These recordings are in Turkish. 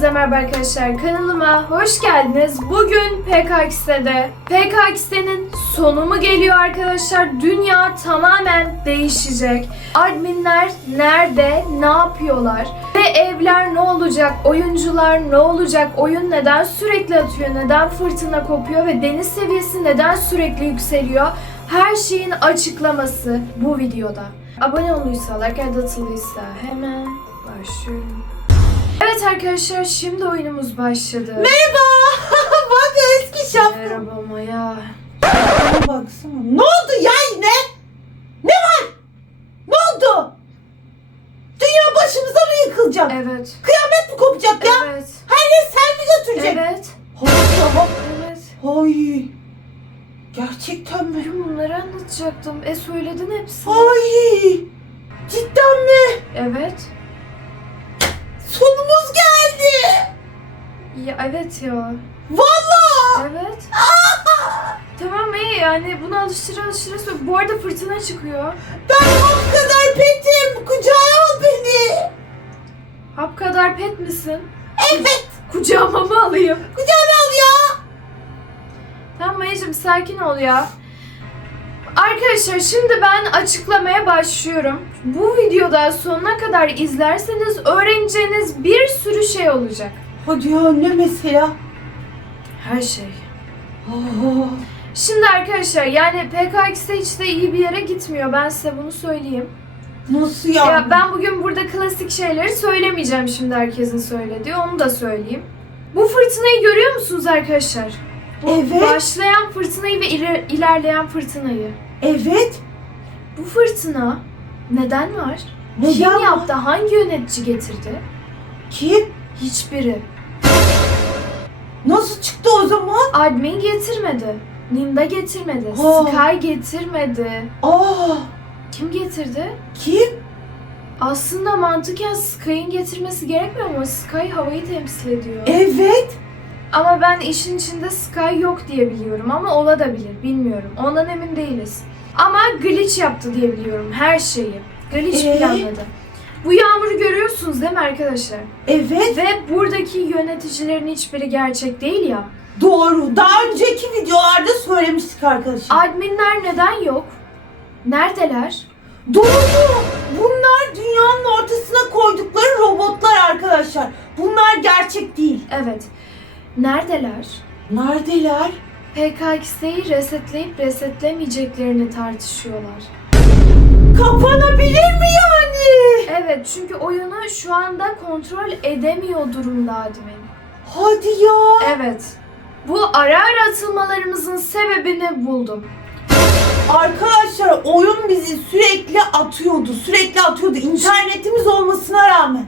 Hepinize merhaba arkadaşlar, kanalıma hoş geldiniz. Bugün PKX'de PKX'nin sonu mu geliyor arkadaşlar? Dünya tamamen değişecek. Adminler nerede, ne yapıyorlar? Ve evler ne olacak? Oyuncular ne olacak? Oyun neden sürekli atıyor? Neden fırtına kopuyor? Ve deniz seviyesi neden sürekli yükseliyor? Her şeyin açıklaması bu videoda. Abone olduysa, like atılıysa hemen başlıyorum. Evet arkadaşlar, şimdi oyunumuz başladı. Merhaba. Bak eski şapka. Merhaba Maya. Baksana. Ne oldu ya yine? Ne var? Ne oldu? Dünya başımıza mı yıkılacak? Evet. Kıyamet mi kopacak ya? Evet. Her yeri sen mi götüreceksin? Evet. Hay Evet. Hay. Gerçekten mi? Bugün bunları anlatacaktım. Söyledin hepsini. Hay. Cidden mi? Evet. Sonumuz geldi. Ya evet ya. Vallahi. Evet. Tamam iyi, yani bunu alıştıra söyle. Bu arada fırtına çıkıyor. Ben o kadar petim. Kucağına al beni. Hap kadar pet misin? Evet. Kucağıma mı alayım? Kucağına al ya. Tamam Maya'cığım, sakin ol ya. Arkadaşlar, şimdi ben açıklamaya başlıyorum. Bu videoda sonuna kadar izlerseniz öğreneceğiniz bir sürü şey olacak. Hadi ya, ne mesela? Her şey. Oh. Şimdi arkadaşlar, yani PKX'de hiç de iyi bir yere gitmiyor. Ben size bunu söyleyeyim. Nasıl yani? Ya ben bugün burada klasik şeyleri söylemeyeceğim, şimdi herkesin söylediği. Onu da söyleyeyim. Bu fırtınayı görüyor musunuz arkadaşlar? Bu Evet. başlayan fırtınayı ve ilerleyen fırtınayı. Evet. Bu fırtına neden var? Neden Kim var? yaptı? Hangi yönetici getirdi? Kim? Hiçbiri. Nasıl çıktı o zaman? Admin getirmedi. Ninda getirmedi. Oh. Sky getirmedi. Aa, Kim getirdi? kim? Aslında mantıken Sky'ın getirmesi gerekmiyor ama Sky havayı temsil ediyor. Evet. Ama ben işin içinde Sky yok diye biliyorum, ama olabilir, bilmiyorum. Ondan emin değiliz. Ama glitch yaptı diye biliyorum her şeyi. Glitch planladı. Bu yağmuru görüyorsunuz değil mi arkadaşlar? Evet. Ve buradaki yöneticilerin hiçbiri gerçek değil ya. Doğru. Daha önceki videolarda söylemiştik arkadaşlar. Adminler neden yok? Neredeler? Doğru. Bunlar dünyanın ortasına koydukları robotlar arkadaşlar. Bunlar gerçek değil. Evet. Neredeler? Neredeler? PKX'yi resetleyip resetlemeyeceklerini tartışıyorlar. Kapanabilir mi yani? Evet, çünkü oyunu şu anda kontrol edemiyor durumda admin. Hadi ya. Evet. Bu ara atılmalarımızın sebebini buldum. Arkadaşlar, oyun bizi sürekli atıyordu. Sürekli atıyordu. İnternetimiz olmasına rağmen.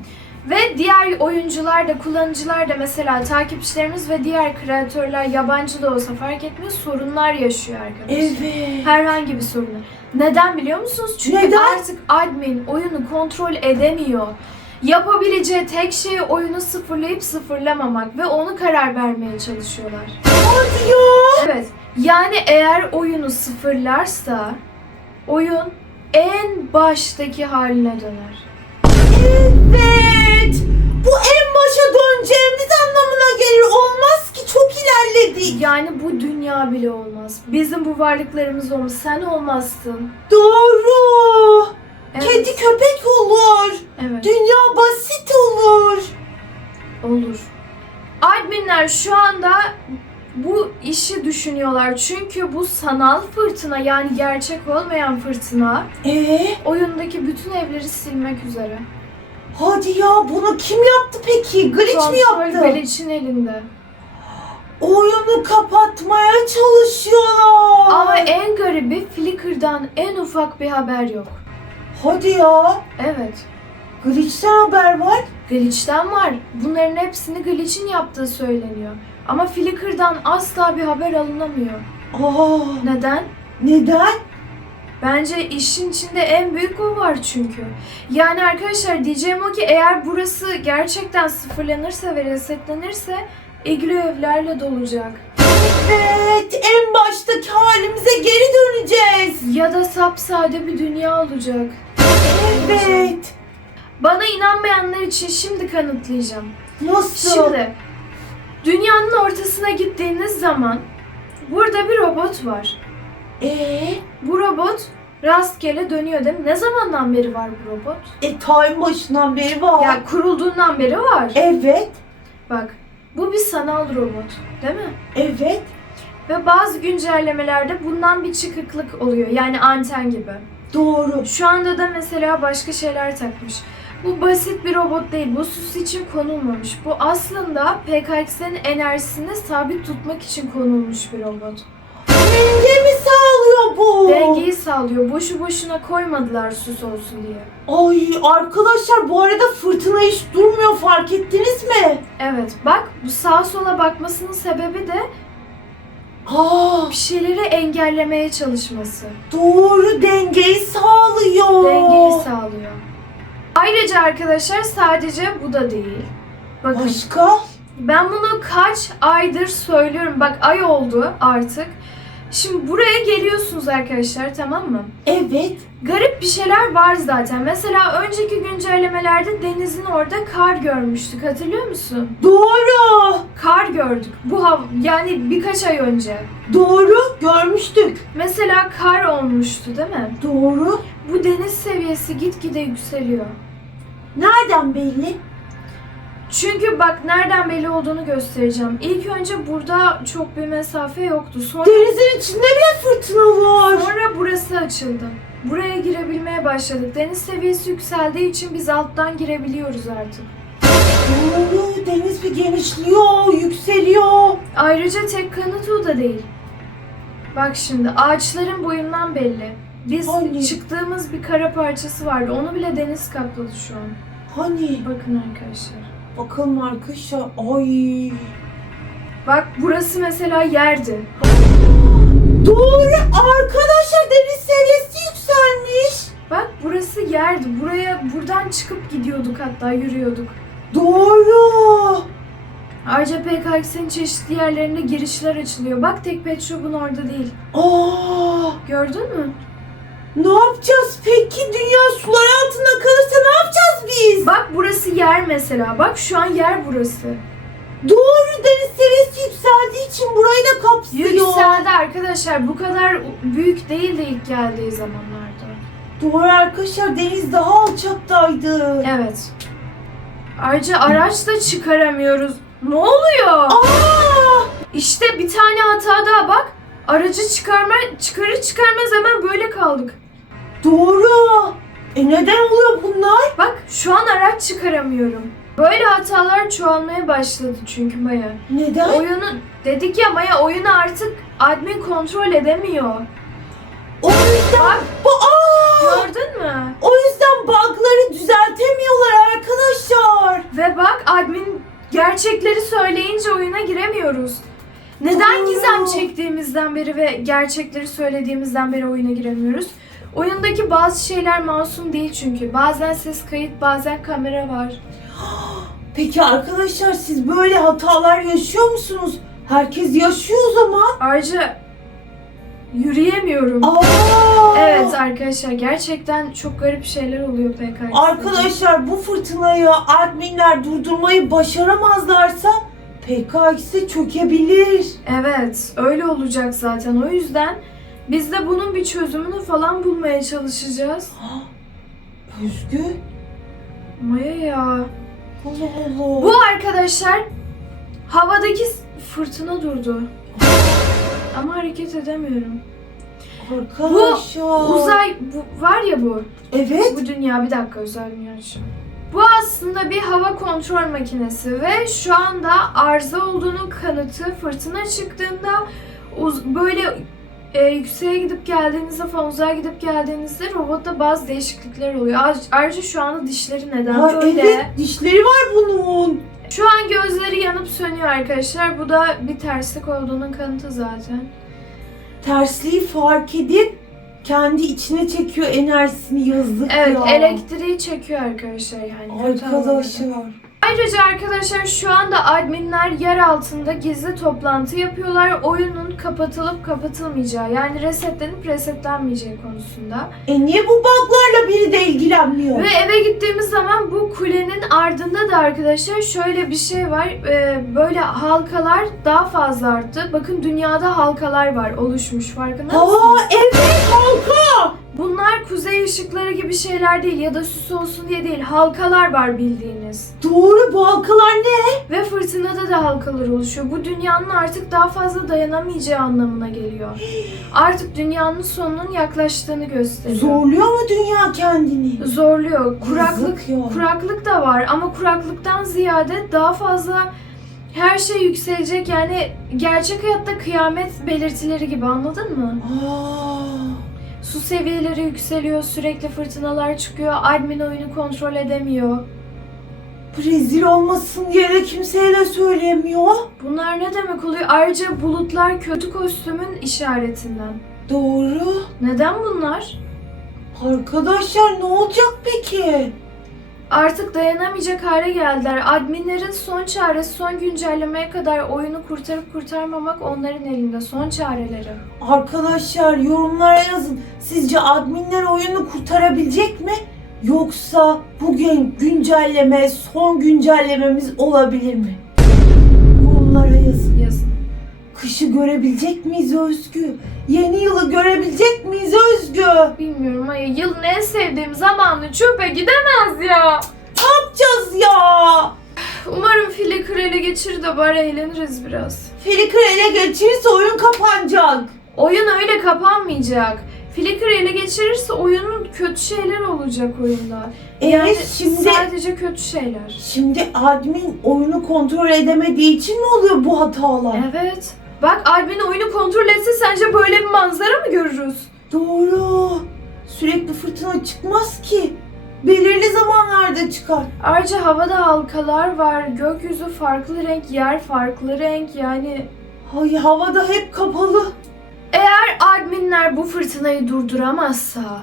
Ve diğer oyuncular da, kullanıcılar da, mesela takipçilerimiz ve diğer kreatörler, yabancı da olsa fark etmiyor, sorunlar yaşıyor arkadaşlar. Evet. Herhangi bir sorunu. Neden biliyor musunuz? Çünkü Neden? artık admin oyunu kontrol edemiyor. Yapabileceği tek şey oyunu sıfırlayıp sıfırlamamak ve onu karar vermeye çalışıyorlar. Hadi ya. Evet. Yani eğer oyunu sıfırlarsa oyun en baştaki haline döner. Evet. Bu en başa döneceğimiz anlamına gelir. Olmaz ki, çok ilerledik. Yani bu dünya bile olmaz. Bizim bu varlıklarımız olmaz. Sen olmazsın. Doğru. Evet. Kedi köpek olur. Evet. Dünya basit olur. Olur. Adminler şu anda bu işi düşünüyorlar. Çünkü bu sanal fırtına, yani gerçek olmayan fırtına, oyundaki bütün evleri silmek üzere. Hadi ya, bunu kim yaptı peki? Glitch mi Kontrol yaptı? Glitch'in elinde. Oyunu kapatmaya çalışıyorlar. Ama en garibi, Flickr'dan en ufak bir haber yok. Hadi ya. Evet. Glitch'ten haber var. Glitch'ten var. Bunların hepsini Glitch'in yaptığı söyleniyor. Ama Flickr'dan asla bir haber alınamıyor. Neden? Neden? Bence işin içinde en büyük o var çünkü. Yani arkadaşlar, diyeceğim o ki, eğer burası gerçekten sıfırlanırsa ve resetlenirse iglo evlerle dolacak. Evet, en baştaki halimize geri döneceğiz. Ya da sapsade bir dünya olacak. Evet. Bana inanmayanlar için şimdi kanıtlayacağım. Nasıl? Şimdi dünyanın ortasına gittiğiniz zaman burada bir robot var. Bu robot rastgele dönüyor değil mi? Ne zamandan beri var bu robot? Time başından beri var. Ya kurulduğundan beri var. Evet. Bak bu bir sanal robot değil mi? Evet. Ve bazı güncellemelerde bundan bir çıkıklık oluyor. Yani anten gibi. Doğru. Şu anda da mesela başka şeyler takmış. Bu basit bir robot değil. Bu süs için konulmamış. Bu aslında PKX'lerin enerjisini sabit tutmak için konulmuş bir robot. Denge mi sağlıyor bu? Dengeyi sağlıyor. Boşu boşuna koymadılar süs olsun diye. Ay arkadaşlar bu arada fırtına hiç durmuyor, fark ettiniz mi? Evet bak bu sağa sola bakmasının sebebi de bir şeyleri engellemeye çalışması. Doğru, dengeyi sağlıyor. Dengeyi sağlıyor. Ayrıca arkadaşlar sadece bu da değil. Bakın Başka? ben bunu kaç aydır söylüyorum. Bak ay oldu artık. Şimdi buraya geliyorsunuz arkadaşlar, tamam mı? Evet. Garip bir şeyler var zaten. Mesela önceki güncellemelerde denizin orada kar görmüştük. Hatırlıyor musun? Doğru. Kar gördük. Yani birkaç ay önce. Doğru. Görmüştük. Mesela kar olmuştu değil mi? Doğru. Bu deniz seviyesi gitgide yükseliyor. Nereden belli? Çünkü bak nereden belli olduğunu göstereceğim. İlk önce burada çok bir mesafe yoktu. Denizin içinde bile fırtına var. Sonra burası açıldı. Buraya girebilmeye başladık. Deniz seviyesi yükseldiği için biz alttan girebiliyoruz artık. Doğru. Deniz bir genişliyor, yükseliyor. Ayrıca tek kanıt o da değil. Bak şimdi ağaçların boyundan belli. Biz Hani? çıktığımız bir kara parçası vardı. Onu bile deniz kapladı şu an. Hani? Bakın arkadaşlar. Bakalım arkadaşlar. Ay. Bak burası mesela yerdi. Doğru. Arkadaşlar deniz seviyesi yükselmiş. Bak burası yerdi. Buradan çıkıp gidiyorduk, hatta yürüyorduk. Doğru. Ayrıca PKX'in çeşitli yerlerinde girişler açılıyor. Bak tek pet shop'un orada değil. Gördün mü? Ne yapacağız peki? Dünya sular altında kalırsa ne yapacağız biz? Bak burası yer mesela. Bak şu an yer burası. Doğru, deniz seviyesi yükseldiği için burayı da kapsıyor. Yükseldi arkadaşlar. Bu kadar büyük değildi ilk geldiği zamanlarda. Doğru arkadaşlar, deniz daha alçaktaydı. Evet. Ayrıca araç da çıkaramıyoruz. Ne oluyor? İşte bir tane hata daha bak. Aracı çıkarır çıkarmaz hemen böyle kaldık. Doğru. Neden oluyor bunlar? Bak şu an araç çıkaramıyorum. Böyle hatalar çoğalmaya başladı çünkü Maya. Neden? Dedik ya Maya, oyunu artık admin kontrol edemiyor. O yüzden Bak gördün mü? o yüzden bug'ları düzeltemiyorlar arkadaşlar. Ve bak admin gerçekleri söyleyince oyuna giremiyoruz. Neden Doğru. gizem çektiğimizden beri ve gerçekleri söylediğimizden beri oyuna giremiyoruz? Oyundaki bazı şeyler masum değil çünkü. Bazen ses kayıt, bazen kamera var. Peki arkadaşlar, siz böyle hatalar yaşıyor musunuz? Herkes yaşıyor o zaman. Ayrıca yürüyemiyorum. Evet arkadaşlar, gerçekten çok garip şeyler oluyor PKX'de. Arkadaşlar bu fırtınayı adminler durdurmayı başaramazlarsa PKX'e çökebilir. Evet, öyle olacak zaten. O yüzden biz de bunun bir çözümünü falan bulmaya çalışacağız. Özgü. Maya ya. Allah Allah. Bu arkadaşlar havadaki fırtına durdu. Ama hareket edemiyorum. Arkadaşlar. Uzay var ya bu. Evet. Bu dünya, bir dakika, özel dünya şu. Bu aslında bir hava kontrol makinesi ve şu anda arıza olduğunun kanıtı, fırtına çıktığında böyle yükseğe gidip geldiğinizde falan, uzaya gidip geldiğinizde robotta bazı değişiklikler oluyor. Ayrıca şu anda dişleri neden böyle? Evet, dişleri var bunun. Şu an gözleri yanıp sönüyor arkadaşlar. Bu da bir terslik olduğunun kanıtı zaten. Tersliği fark edip kendi içine çekiyor enerjisini, yazık Evet, ya. elektriği çekiyor arkadaşlar yani. kötü anlamda. Arkadaşlar. Ayrıca arkadaşlar şu anda adminler yer altında gizli toplantı yapıyorlar. Oyunun kapatılıp kapatılmayacağı, yani resetlenip resetlenmeyeceği konusunda. Niye bu buglarla biri de ilgilenmiyor? Ve eve gittiğimiz zaman bu kulenin ardında da arkadaşlar şöyle bir şey var. Böyle halkalar daha fazla arttı. Bakın dünyada halkalar var oluşmuş, farkında mısınız? Evet, halka. Bunlar kuzey ışıkları gibi şeyler değil ya da süs olsun diye değil. Halkalar var bildiğiniz. Doğru, bu halkalar ne? Ve fırtınada da halkalar oluşuyor. Bu dünyanın artık daha fazla dayanamayacağı anlamına geliyor. Artık dünyanın sonunun yaklaştığını gösteriyor. Zorluyor mu dünya kendini? Zorluyor. Yazık ya. Kuraklık da var ama kuraklıktan ziyade daha fazla her şey yükselecek. Yani gerçek hayatta kıyamet belirtileri gibi, anladın mı? Su seviyeleri yükseliyor, sürekli fırtınalar çıkıyor, admin oyunu kontrol edemiyor. Bu rezil olmasın diye de kimseye de söylemiyor. Bunlar ne demek oluyor? Ayrıca bulutlar kötü kostümün işaretinden. Doğru. Neden bunlar? Arkadaşlar ne olacak peki? Artık dayanamayacak hale geldiler. Adminlerin son çaresi, son güncellemeye kadar oyunu kurtarıp kurtarmamak onların elinde. Son çareleri. Arkadaşlar yorumlara yazın. Sizce adminler oyunu kurtarabilecek mi? Yoksa bugün güncelleme, son güncellememiz olabilir mi? Yorumlara yazın. Yazın. Kışı görebilecek miyiz Özgü? Yeni yılı görebilecek miyiz Özgü? Bilmiyorum, hayır. Yılın en sevdiğim zamanı çöpe gidemez ya. Ne yapacağız ya? Umarım Flicker ele geçirir de bari eğleniriz biraz. Flicker ele geçirirse oyun kapanacak. Oyun öyle kapanmayacak. Flicker ele geçirirse oyunun kötü şeyler olacak oyunda. Yani Evet, şimdi sadece kötü şeyler. Şimdi admin oyunu kontrol edemediği için mi oluyor bu hatalar? Evet. Bak, admin oyunu kontrol etse sence böyle bir manzara mı görürüz? Doğru. Sürekli fırtına çıkmaz ki. Belirli zamanlarda çıkar. Ayrıca havada halkalar var, gökyüzü farklı renk, yer farklı renk, yani... Hay, havada hep kapalı. Eğer adminler bu fırtınayı durduramazsa...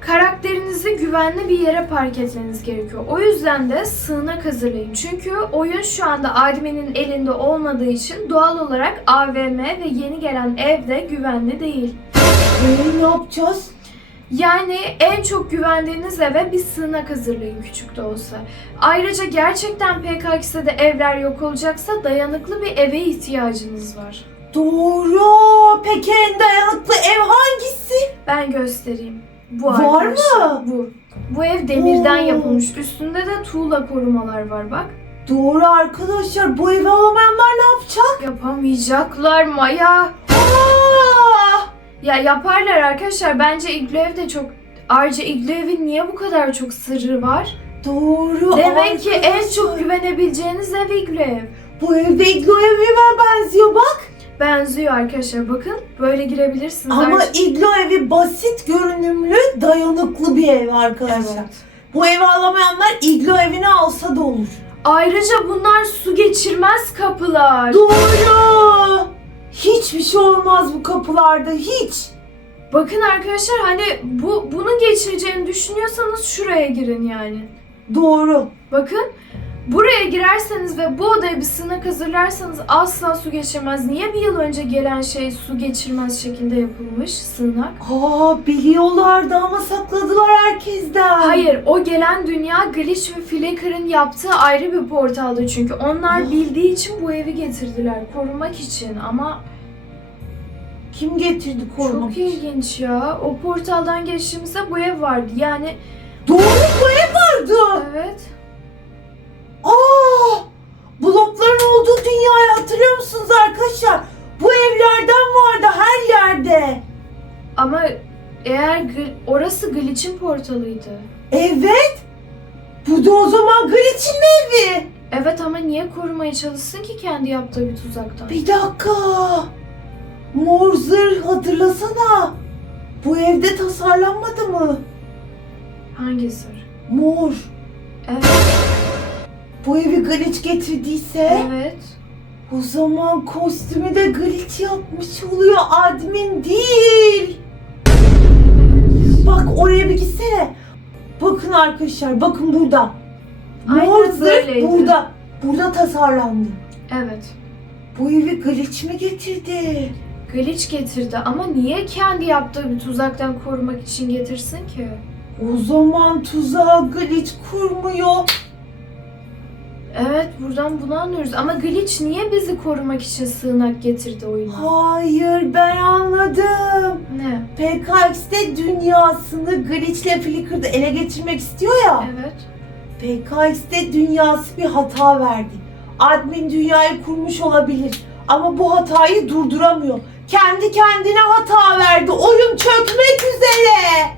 karakterinizi güvenli bir yere park etmeniz gerekiyor. O yüzden de sığınak hazırlayın. Çünkü oyun şu anda adminin elinde olmadığı için doğal olarak AVM ve yeni gelen ev de güvenli değil. Ne yapacağız? Yani en çok güvendiğiniz eve bir sığınak hazırlayın, küçük de olsa. Ayrıca gerçekten PKX'de de evler yok olacaksa dayanıklı bir eve ihtiyacınız var. Doğru. Peki en dayanıklı ev hangisi? Ben göstereyim. Bu Var arkadaşlar, mı? Bu. Bu ev demirden Oo. yapılmış. Üstünde de tuğla korumalar var bak. Doğru arkadaşlar. Bu evi alamayanlar ne yapacak? Yapamayacaklar Maya. Aa! Ya yaparlar arkadaşlar. Bence iglo ev de çok... Ayrıca iglo evin niye bu kadar çok sırrı var? Doğru. Demek ki en arkadaşlar. çok güvenebileceğiniz ev iglo ev. Bu evde iglo evime benziyor bak. Benziyor arkadaşlar. Bakın böyle girebilirsiniz. Ama Ayrıca- iglo evi basit görünümlü, dayanıklı bir ev arkadaşlar. Evet. Bu evi alamayanlar iglo evini alsa da olur. Ayrıca bunlar su geçirmez kapılar. Doğru. Hiçbir şey olmaz bu kapılarda, hiç. Bakın arkadaşlar, hani bunu geçireceğini düşünüyorsanız şuraya girin yani. Doğru. Bakın, buraya girerseniz ve bu odaya bir sığınak hazırlarsanız asla su geçirmez. Niye bir yıl önce gelen şey su geçirmez şekilde yapılmış sığınak? Biliyorlardı ama sakladılar herkesten. Hayır, o gelen dünya Glitch ve Flicker'ın yaptığı ayrı bir portaldı çünkü. Onlar bildiği için bu evi getirdiler, korumak için ama... Kim getirdi korumak Çok için? ilginç ya. O portaldan geçtiğimizde bu ev vardı. Yani Doğru, bu ev vardı. evet. Blokların olduğu dünyayı hatırlıyor musunuz arkadaşlar? Bu evlerden vardı her yerde. Ama eğer orası Glitch'in portalıydı. Evet. Bu da o zaman Glitch'in evi. Evet ama niye korumaya çalışsın ki kendi yaptığı bir tuzaktan? Bir dakika. Mor zırh hatırlasana. Bu evde tasarlanmadı mı? Hangi sır? Mor. Evet. Bu evi Glitch getirdiyse Evet. o zaman kostümü de Glitch yapmış oluyor, admin değil. Bak oraya bir gitsene. Bakın arkadaşlar, bakın burada. Mor Aynen zırh böyleydi. burada tasarlandı. Evet. Bu evi Glitch mi getirdi? Glitch getirdi ama niye kendi yaptığı bir tuzaktan korumak için getirsin ki? O zaman tuzağı Glitch kurmuyor. Evet, buradan bunu anlıyoruz ama Glitch niye bizi korumak için sığınak getirdi oyuna? Hayır, ben anladım. Ne? PKX'de dünyasını Glitch'le Flicker'da ele geçirmek istiyor ya. Evet. PKX'de dünyası bir hata verdi. Admin dünyayı kurmuş olabilir ama bu hatayı durduramıyor. Kendi kendine hata verdi. Oyun çökmek üzere.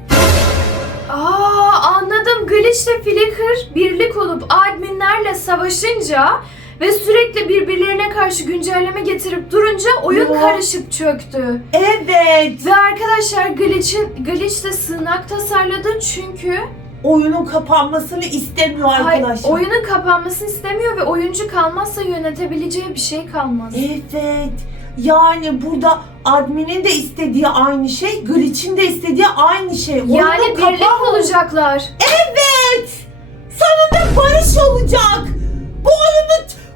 Anladım. Glitch ile Flicker birlik olup adminlerle savaşınca ve sürekli birbirlerine karşı güncelleme getirip durunca oyun Ya. karışıp çöktü. Evet. Ve arkadaşlar Glitch de sığınak tasarladı çünkü Oyunun kapanmasını istemiyor arkadaşlar. oyunun kapanmasını istemiyor ve oyuncu kalmazsa yönetebileceği bir şey kalmaz. Evet. Yani burada adminin de istediği aynı şey, Glitch'in de istediği aynı şey. Oyunun Yani birlik kapanma- olacaklar. Evet. Sonunda barış olacak.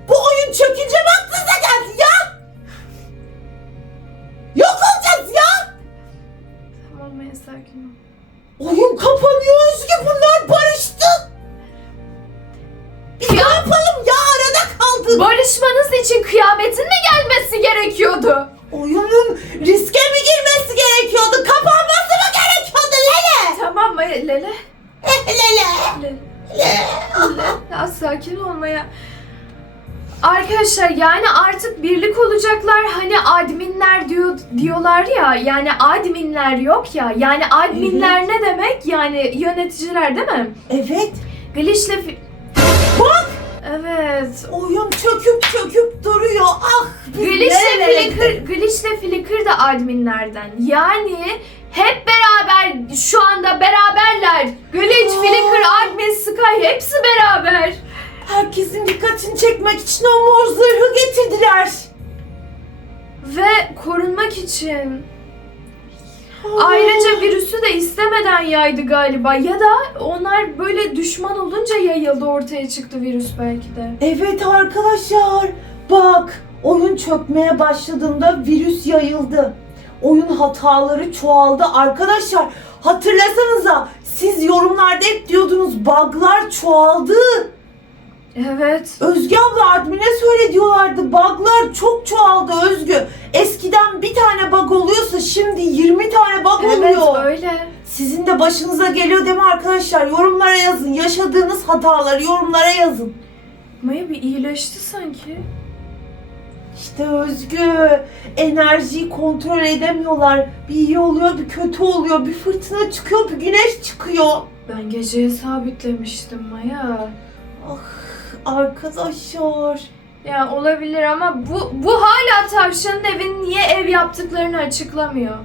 Bu oyun çökünce mi aklınıza geldi ya? Yok olacağız ya. Tamam Maya, sakin ol. Oyun kapanıyor Özge, bunlar barıştı. Biz ne yapalım ya, arada kaldık. Barışmanız için kıyametin mi gelmesi gerekiyordu? Oyunun riske mi girmesi gerekiyordu? Kapanması mı gerekiyordu Lele? Tamam Maya, Lele. Lele. Lele. Ya sakin olmaya. Arkadaşlar yani artık birlik olacaklar. Hani adminler diyorlar ya. Yani adminler yok ya. Yani adminler ne demek? Yani yöneticiler değil mi? Evet. Glitch'le Bak. Evet. Oyun çöküp duruyor. Ah. biz nerelere gittik? Glitch'le Flicker de adminlerden. Yani hep beraber şu anda beraberler. Glitch, Flicker, admin, Sky hepsi beraber. Herkesin dikkatini çekmek için o mor zırhı getirdiler. Ve korunmak için. Ayrıca virüsü de istemeden yaydı galiba. Ya da onlar böyle düşman olunca yayıldı, ortaya çıktı virüs belki de. Evet arkadaşlar. Bak, oyun çökmeye başladığında virüs yayıldı. Oyun hataları çoğaldı. Arkadaşlar hatırlasanıza, siz yorumlarda hep diyordunuz bug'lar çoğaldı. Evet. Özge abla admine söyle diyorlardı. Bug'lar çok çoğaldı Özgü. Eskiden bir tane bug oluyorsa şimdi 20 tane bug Evet oluyor. öyle. Sizin de başınıza geliyor değil mi arkadaşlar? Yorumlara yazın. Yaşadığınız hataları yorumlara yazın. Maya bir iyileşti sanki. İşte Özgü, enerjiyi kontrol edemiyorlar. Bir iyi oluyor, bir kötü oluyor. Bir fırtına çıkıyor, bir güneş çıkıyor. Ben geceye sabitlemiştim Maya. Ah arkadaşlar. Ya olabilir ama bu hala tavşanın evinin niye ev yaptıklarını açıklamıyor.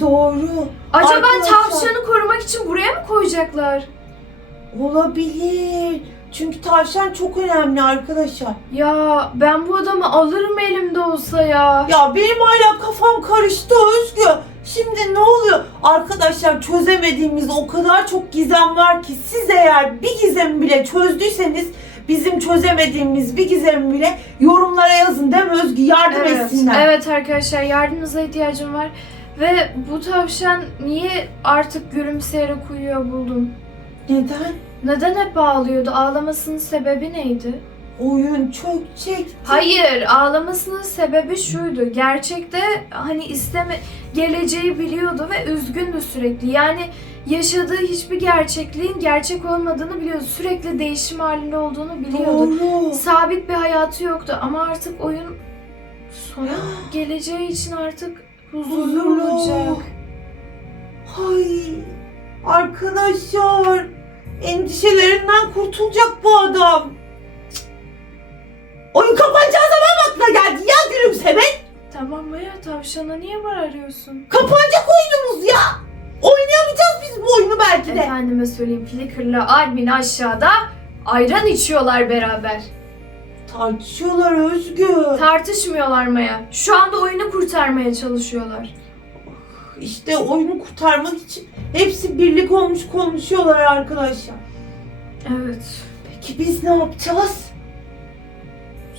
Doğru. Acaba Arkadaşlar, tavşanı korumak için buraya mı koyacaklar? olabilir. Çünkü tavşan çok önemli arkadaşlar. Ya ben bu adamı alırım elimde olsa ya. Ya benim hala kafam karıştı Özgü. Şimdi ne oluyor? Arkadaşlar çözemediğimiz o kadar çok gizem var ki siz eğer bir gizemi bile çözdüyseniz bizim çözemediğimiz bir gizemi bile yorumlara yazın değil mi Özgü? Yardım etsinler. Evet arkadaşlar, yardımınıza ihtiyacım var. Ve bu tavşan niye artık gülümseyerek uyuyor buldum. Neden? Neden hep ağlıyordu? Ağlamasının sebebi neydi? Oyun çökecek. Hayır, ağlamasının sebebi şuydu. Gerçekte hani geleceği biliyordu ve üzgündü sürekli. Yani yaşadığı hiçbir gerçekliğin gerçek olmadığını biliyordu. Sürekli değişim halinde olduğunu biliyordu. Doğru. Sabit bir hayatı yoktu ama artık oyun sonu geleceği için artık huzurlu olacak. Hay arkadaşlar, endişelerinden kurtulacak bu adam. Cık. Oyun kapanacağı zaman aklına geldi ya gülümsemek. Tamam Maya, tavşana niye bağırıyorsun? Kapanacak oyunumuz ya. Oynayamayacağız biz bu oyunu belki de. Efendime söyleyeyim, Flicker'la admin aşağıda ayran içiyorlar beraber. Tartışıyorlar Özgü. Tartışmıyorlar Maya. Şu anda oyunu kurtarmaya çalışıyorlar. İşte oyunu kurtarmak için hepsi birlik olmuş konuşuyorlar arkadaşlar. Evet. Peki biz ne yapacağız?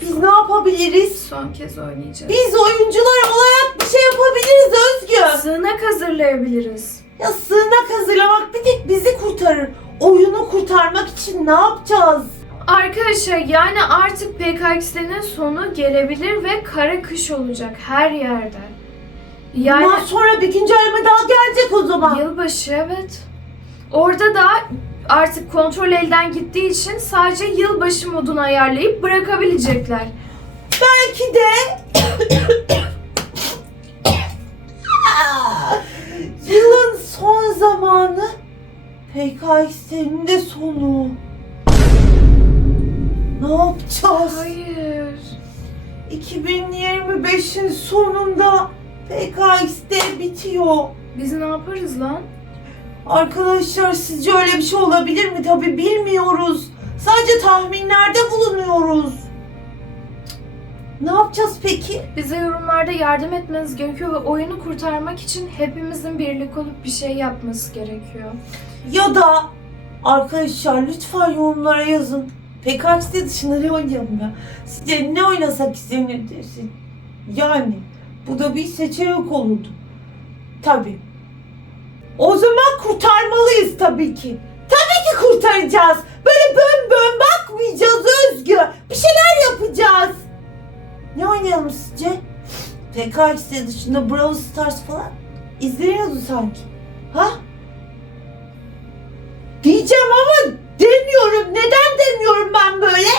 Biz ne yapabiliriz? Son kez oynayacağız. Biz oyuncular olarak bir şey yapabiliriz Özgü. Sığınak hazırlayabiliriz. Ya sığınak hazırlamak bir tek bizi kurtarır. Oyunu kurtarmak için ne yapacağız? Arkadaşlar yani artık PKX'nin sonu gelebilir ve kara kış olacak her yerde. Yani Bundan sonra bir güncelleme daha gelecek o zaman. yılbaşı, evet. Orada da artık kontrol elden gittiği için sadece yılbaşı modunu ayarlayıp bırakabilecekler. Belki de yılın son zamanı, PKX'nin de sonu. Ne yapacağız? Hayır. 2025'in sonunda PKX'de bitiyor. Biz ne yaparız lan? Arkadaşlar sizce öyle bir şey olabilir mi? Tabii bilmiyoruz. Sadece tahminlerde bulunuyoruz. Ne yapacağız peki? Bize yorumlarda yardım etmeniz gerekiyor ve oyunu kurtarmak için hepimizin birlik olup bir şey yapması gerekiyor. Ya da arkadaşlar lütfen yorumlara yazın. PKX dışında ne oynayalım ya? Sizce ne oynasak istenirsin? Yani bu da bir seçenek olurdu. Tabii. O zaman kurtarmalıyız tabii ki. Tabii ki kurtaracağız. Böyle bön bön bakmayacağız Özgü. Bir şeyler yapacağız. Ne oynayalım sizce? PKX dışında Brawl Stars falan izleniyordu sanki. Ha? Diyeceğim ama demiyorum. Neden demiyorum ben böyle?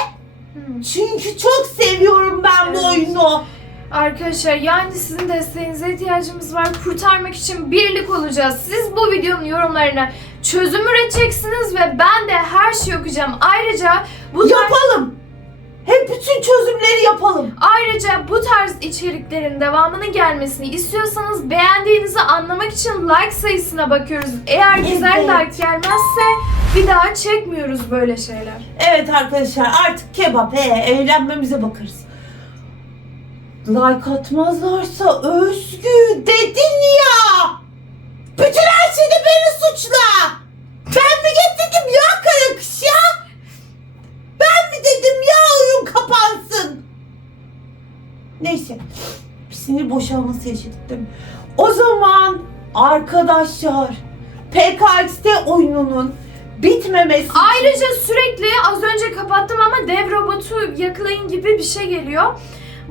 Çünkü çok seviyorum ben bu Evet. oyunu. Arkadaşlar yani sizin desteğinize ihtiyacımız var. Kurtarmak için birlik olacağız. Siz bu videonun yorumlarına çözüm üreteceksiniz ve ben de her şeyi okuyacağım. Ayrıca bu tarz, Yapalım. Hep bütün çözümleri yapalım. bu tarz içeriklerin devamının gelmesini istiyorsanız beğendiğinizi anlamak için like sayısına bakıyoruz. Eğer güzel Evet. like gelmezse bir daha çekmiyoruz böyle şeyler. Evet arkadaşlar artık kebap eğlenmemize bakarız. Like atmazlarsa Özgü dedin ya. Bütün her şeyde beni suçla. Ben mi getirdim ya kara kış ya? Ben mi dedim ya oyun kapansın? Neyse. Bir sinir boşalması yaşadık değil mi? O zaman arkadaşlar PKX'de oyununun bitmemesi için- Ayrıca sürekli az önce kapattım ama dev robotu yakalayın gibi bir şey geliyor.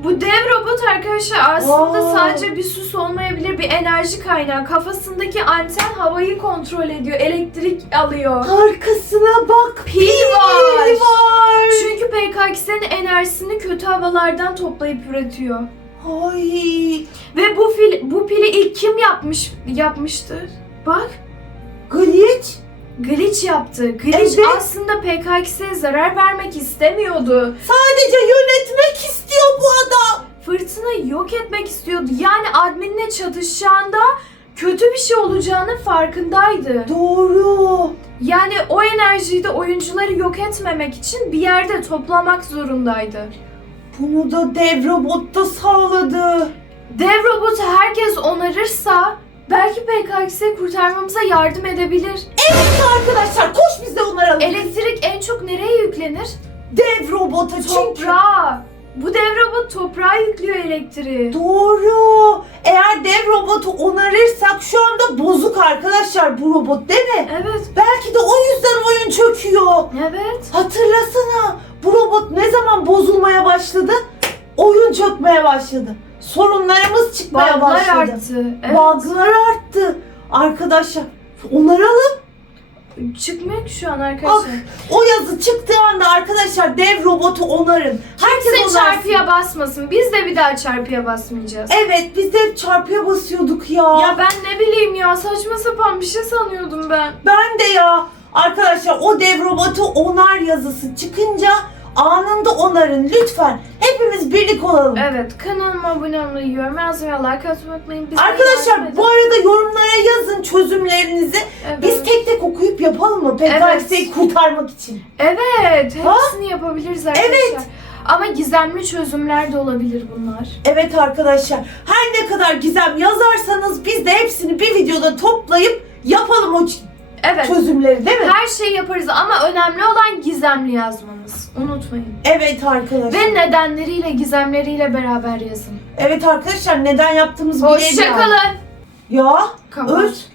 Bu dev robot arkadaşlar aslında sadece bir süs olmayabilir, bir enerji kaynağı. Kafasındaki anten havayı kontrol ediyor, elektrik alıyor. Arkasına bak. Pil var. var. Çünkü PKX'nin enerjisini kötü havalardan toplayıp üretiyor. Ay. Ve bu pili ilk kim yapmıştır? Bak, Glitch. Glitch yaptı. Glitch Evet. aslında PKX'e zarar vermek istemiyordu. Sadece yönetmek istiyor bu adam. Fırtınayı yok etmek istiyordu. Yani adminle çatışacağında kötü bir şey olacağının farkındaydı. Doğru. Yani o enerjiyi de oyuncuları yok etmemek için bir yerde toplamak zorundaydı. Bunu da dev robot da sağladı. Dev robotu herkes onarırsa belki PKX'i kurtarmamıza yardım edebilir. Evet arkadaşlar koş biz de onları Elektrik en çok nereye yüklenir? Dev robota çünkü. Toprağa. Bu dev robot toprağa yüklüyor elektriği. Doğru. Eğer dev robotu onarırsak şu anda bozuk arkadaşlar bu robot değil mi? Evet, Belki de o yüzden oyun çöküyor. evet. Hatırlasana bu robot ne zaman bozulmaya başladı? Oyun çökmeye başladı. Sorunlarımız çıkmaya Bug'lar başladı. arttı. Evet. Bug'lar arttı. Arkadaşlar onaralım. Çıkmıyor ki şu an arkadaşlar. O yazı çıktığı anda arkadaşlar dev robotu onarın. Herkes Kimse onarsın. çarpıya basmasın. Biz de bir daha çarpıya basmayacağız. Evet biz de hep çarpıya basıyorduk ya. Ya ben ne bileyim ya, saçma sapan bir şey sanıyordum ben. Ben de ya. Arkadaşlar o dev robotu onar yazısı çıkınca anında onarın lütfen. Hepimiz birlik olalım. Evet, kanalıma abone olmayı, yorum yazmayı, like atmayı unutmayın. Bize yardım Arkadaşlar edin. bu arada yorumlara yazın çözümlerinizi. Evet. Biz tek tek okuyup yapalım mı? PKX'i kurtarmak için. Evet, Ha? hepsini yapabiliriz arkadaşlar. Evet. Ama gizemli çözümler de olabilir bunlar. Evet arkadaşlar her ne kadar gizem yazarsanız biz de hepsini bir videoda toplayıp yapalım o Evet. çözümleri değil mi? Her şeyi yaparız ama önemli olan gizemli yazmanız. Unutmayın. Evet arkadaşlar. Ve nedenleriyle, gizemleriyle beraber yazın. Evet arkadaşlar neden yaptığımızı bilelim. Hoşçakalın. Ya Kapat. Öz